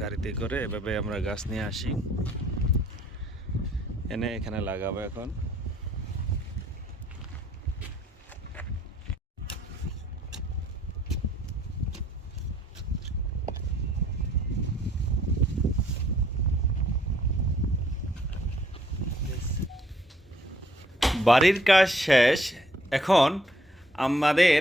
গাড়িতে করে এভাবে আমরা গাছ নিয়ে আসি, এনে এখানে লাগাবো। এখন বাড়ির কাজ শেষ, এখন আমাদের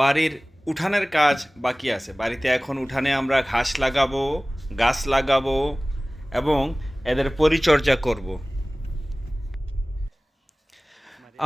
বাড়ির উঠানের কাজ বাকি আছে। বাড়িতে এখন উঠানে আমরা ঘাস লাগাবো, গাছ লাগাবো এবং এদের পরিচর্যা করব।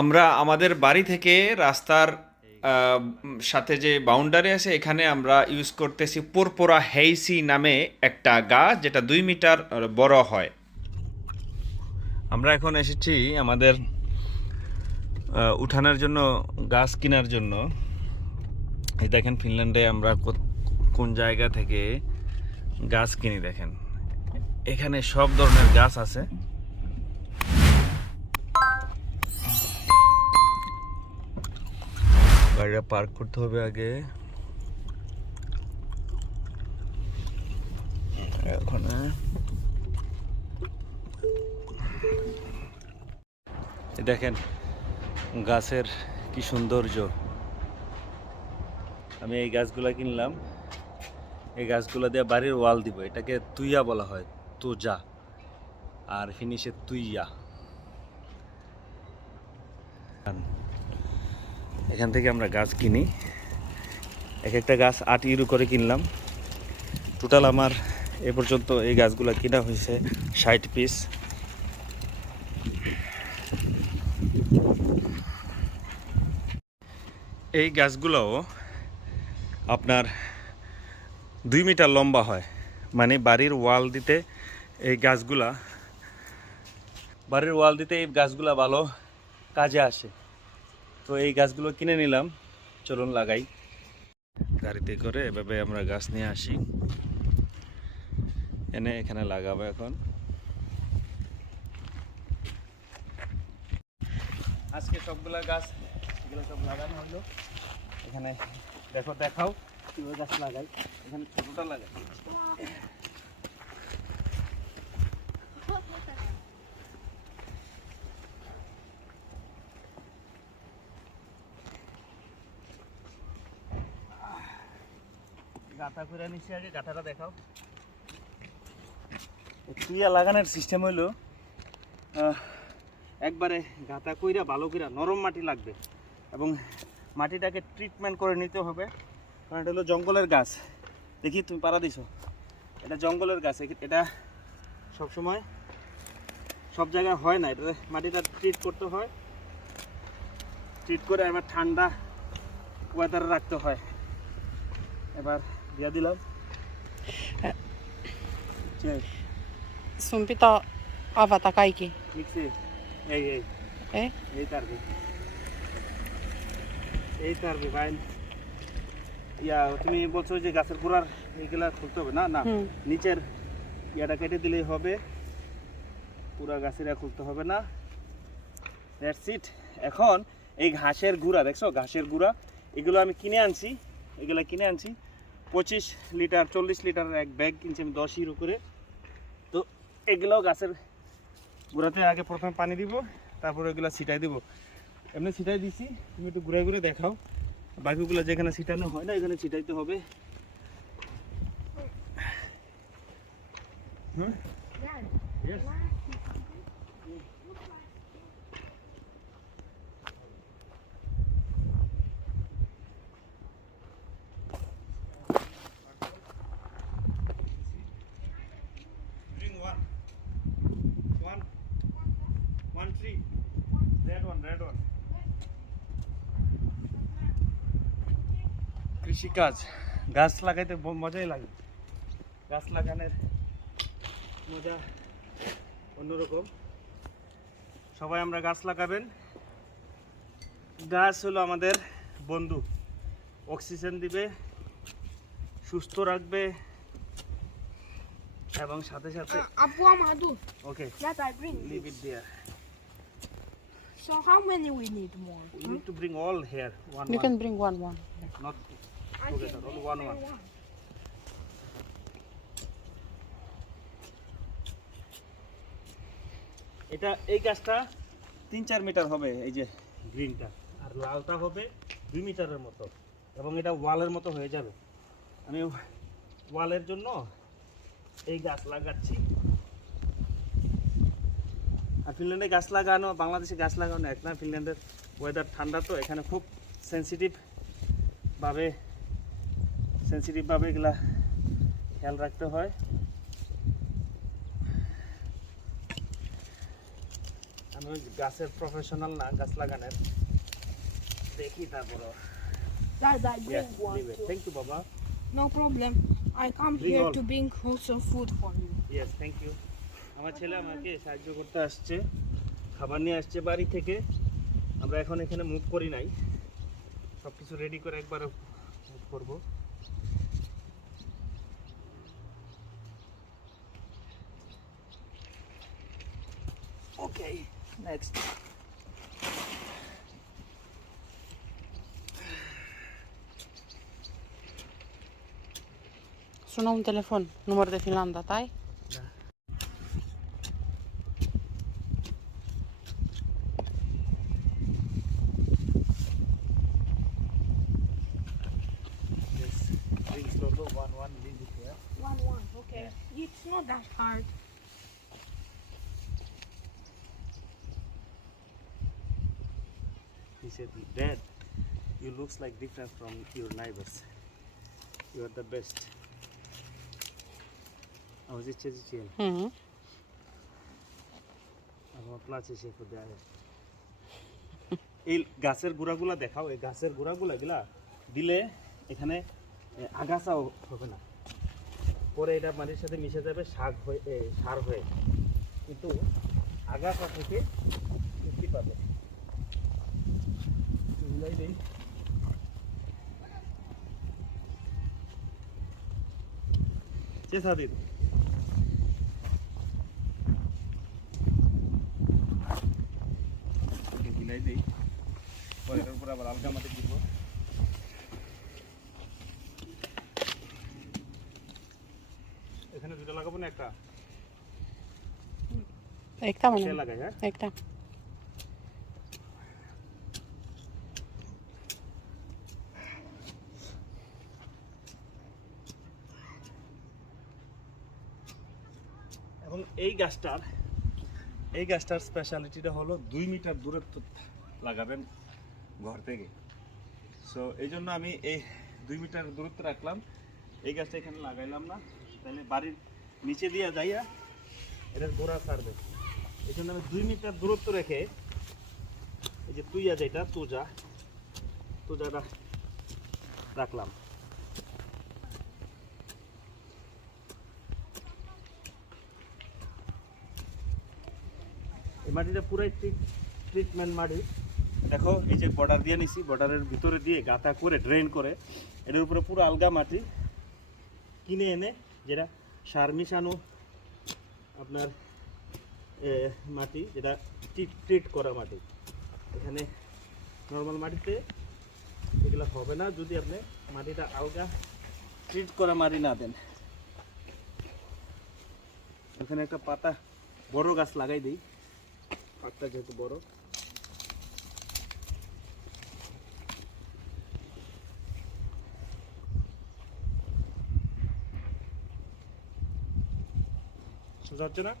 আমরা আমাদের বাড়ি থেকে রাস্তার সাথে যে বাউন্ডারি আছে এখানে আমরা ইউজ করতেছি পুরপুরা হেইসি নামে একটা গাছ, যেটা 2 মিটার বড় হয়। আমরা এখন এসেছি আমাদের উঠানের জন্য গাছ কেনার জন্য। এই দেখেন ফিনল্যান্ডে আমরা কোন জায়গা থেকে গাছ কিনি। দেখেন এখানে সব ধরনের গাছ আছে। গাড়িটা পার্ক করতে হবে আগে। ওখানে দেখেন গাছের কি সৌন্দর্য। আমি এই গাছগুলা কিনলাম, এই গাছগুলো দিয়ে বাড়ির ওয়াল দিব। এটাকে তুইয়া বলা হয়, তোজা, আর ফিনিশে তুইয়া। এখান থেকে আমরা গাছ কিনি, এক একটা গাছ 8 ইউরো করে কিনলাম। টোটাল আমার এ পর্যন্ত এই গাছগুলো কিনা হয়েছে 60 পিস। এই গাছগুলোও আপনার 2 মিটার লম্বা হয়, মানে বাড়ির ওয়াল দিতে এই গাছগুলা ভালো কাজে আসে। তো এই গাছগুলো কিনে নিলাম, চলুন লাগাই। গাড়িতে করে এভাবে আমরা গাছ নিয়ে আসি, এনে এখানে লাগাবো। এখন আজকে সবগুলা গাছ এগুলো সব লাগানো হলো। এখানে দেখাও কিভাবে গাছ লাগাই। এখানে ছোটটা লাগাই। গাঁথা করে নিচ্ছি, আগে গাঁথাটা দেখাও। তুইয়া লাগানোর সিস্টেম হইলো একবারে গাঁথা কইরা ভালো করে নরম মাটি লাগবে এবং মাটিটাকে ট্রিটমেন্ট করে নিতে হবে, কারণ এটা হলো জঙ্গলের গাছ। দেখি তুমি পাড়া দিছো, এটা জঙ্গলের গাছ। এটা সবসময় সব জায়গায় হয় না, এটা মাটিটা ট্রিট করতে হয়। ট্রিট করে এবার ঠান্ডা ওয়েদারে রাখতে হয়। এবার দিয়া দিলাম। Sun pitää avata kaikki. Miksi? Ei. Ei? এই tarvi vain. ইয়া তুমি বলছো যে গাছের গোড়ার এইগুলা খুলতে হবে না? না, নিচের ইয়াটা কেটে দিলেই হবে, পুরা গাছেরা খুলতে হবে না। That's it. এখন এই ঘাসের গুঁড়া দেখছো, ঘাসের গুঁড়া এগুলো আমি কিনে আনছি। 25 লিটার 40 লিটারের এক ব্যাগ কিনছি আমি 10 ইউরো করে। তো এগুলো গাছের গুঁড়াতে আগে প্রথমে পানি দিব, তারপর এগুলো ছিটাই দিব। এমনি ছিটাই দিছি, তুমি একটু ঘুরে ঘুরে দেখাও। বাকিগুলো যেখানে ছিটানো হয় না এখানে ছিটাইতে হবে। One tree. Red one. কৃষিকাজ, গাছ লাগাইতে মজাই লাগে। গাছ লাগানোর মজা অন্যরকম। সবাই আমরা গাছ লাগাবেন। গাছ হলো আমাদের বন্ধু, অক্সিজেন দিবে, সুস্থ রাখবে এবং সাথে সাথে ওকে leave it there. So how many we need more? We need to bring all here. You can bring one. Not together, only one. এটা এই গাছটা 3-4 মিটার হবে, এই যে গ্রিনটা, আর লালটা হবে 2 মিটারের মতো, এবং এটা ওয়ালের মতো হয়ে যাবে। আমি ওয়ালের জন্য এই গাছ লাগাচ্ছি। আর ফিনল্যান্ডে গাছ লাগানো বাংলাদেশে গাছ লাগানো এক না, ফিনল্যান্ডের ওয়েদার ঠান্ডা, তো এখানে খুব সেন্সিটিভভাবে এগুলা খেয়াল রাখতে হয়। আমি ওই গাছের প্রফেশনাল না, গাছ লাগানোর, দেখি তারপরে। Dad, I bring one too. Thank you বাবা। No problem. I come Bring here all. to bring also food for you. Yes, thank you. আমার ছেলে আমাকে সাহায্য করতে আসছে, খাবার নিয়ে আসছে বাড়ি থেকে। আমরা এখন এখানে মুভ করি নাই, সব কিছু রেডি করে একবার মুভ করবো। ওকে, next. Suona un telefon, număr de Finlanda, tai? Da. Yes, bring slow, one, leave it here. One. Okay. It's not that hard. He said, Dad, you looks like different from your neighbors. You are the best. I was just chill. আমার প্লাচে সে করে দেয়। এই গাছের গোড়াগুলা দেখাও, এই গাছের গোড়াগুলা এগুলা দিলে এখানে আগাছাও হবে না, পরে এটা মাটির সাথে মিশে যাবে, সার হয়ে, কিন্তু আগাছা থেকে মুক্তি পাবে। মিলাই দেই। চেষ্টা দিন। মিলাই দেই, পরে এটার উপর আবার আলগা মাটি দিব। এখানে দুটো লাগাবো না একটা? Ekta mı? সে লাগাই, হ্যাঁ? Ekta. এবং এই গাছটার স্পেশালিটিটা হলো 2 মিটার দূরত্ব লাগাবেন ঘর থেকে। সো এই জন্য আমি এই 2 মিটার দূরত্ব রাখলাম, এই গাছটা এখানে লাগাইলাম না, তাহলে বাড়ির নিচে দিয়ে যাইয়া এটার গোড়া ছাড়বে। এই জন্য আমি 2 মিটার দূরত্ব রেখে, এই যে তুইয়া যেটা তুজাটা রাখলাম। এই মাটিটা পুরাই ট্রিটমেন্ট মাটি। দেখো এই যে বর্ডার দিয়ে নিছি, বর্ডারের ভিতরে দিয়ে গাঁথা করে ড্রেন করে এটার উপরে পুরো আলগা মাটি কিনে এনে, যেটা সার মিশানো আপনার মাটি, যেটা ট্রিট করা মাটি। এখানে নর্মাল মাটিতে এগুলো হবে না যদি আপনি মাটিটা আলগা ট্রিট করা মাটি না দেন। এখানে একটা পাতা বড় গাছ লাগাই দিই, পাতা যেহেতু বড়। সোজা হচ্ছে না?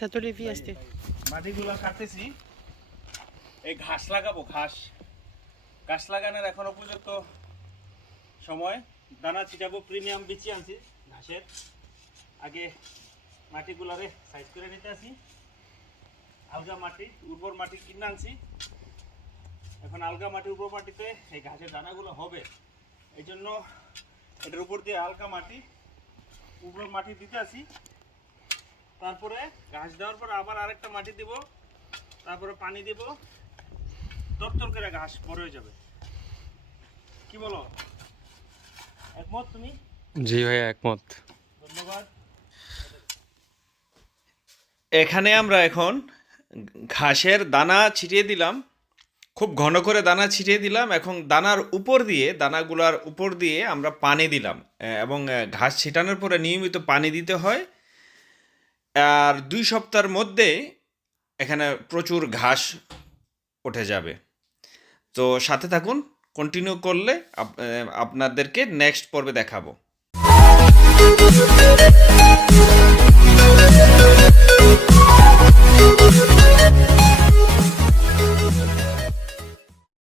Se tuli viesti. মাটিগুলো কাটতেছি, এই ঘাস লাগাবো। ঘাস লাগানোর এখন উপযুক্ত সময়। দানা ছিটাবো, প্রিমিয়াম বিচি আনছি ঘাসের। আগে মাটিগুলারে সাইজ করে নিতে আসি। আলগা মাটি, উর্বর মাটি কিনে আনছি। এখন আলগা মাটি, উর্বর মাটিতে এই ঘাসের দানাগুলো হবে, এই জন্য এটার উপর দিয়ে হালকা মাটি, উর্বর মাটি দিতে আসি। তারপরে ঘাস দেওয়ার পর আবার আরেকটা মাটি দিব, তারপরে পানি দিব, তরতর করে ঘাস বড় হয়ে যাবে। কি বলো, একমত তুমি? জি ভাই, একমত। ধন্যবাদ। এখানে আমরা এখন ঘাসের দানা ছিটিয়ে দিলাম, খুব ঘন করে দানা ছিটিয়ে দিলাম। এখন দানাগুলার উপর দিয়ে আমরা পানি দিলাম, এবং ঘাস ছিটানোর পরে নিয়মিত পানি দিতে হয়। আর 2 সপ্তাহের মধ্যে এখানে প্রচুর ঘাস উঠে যাবে। তো সাথে থাকুন, কন্টিনিউ করলে আপনাদেরকে নেক্সট পর্বে দেখাবো।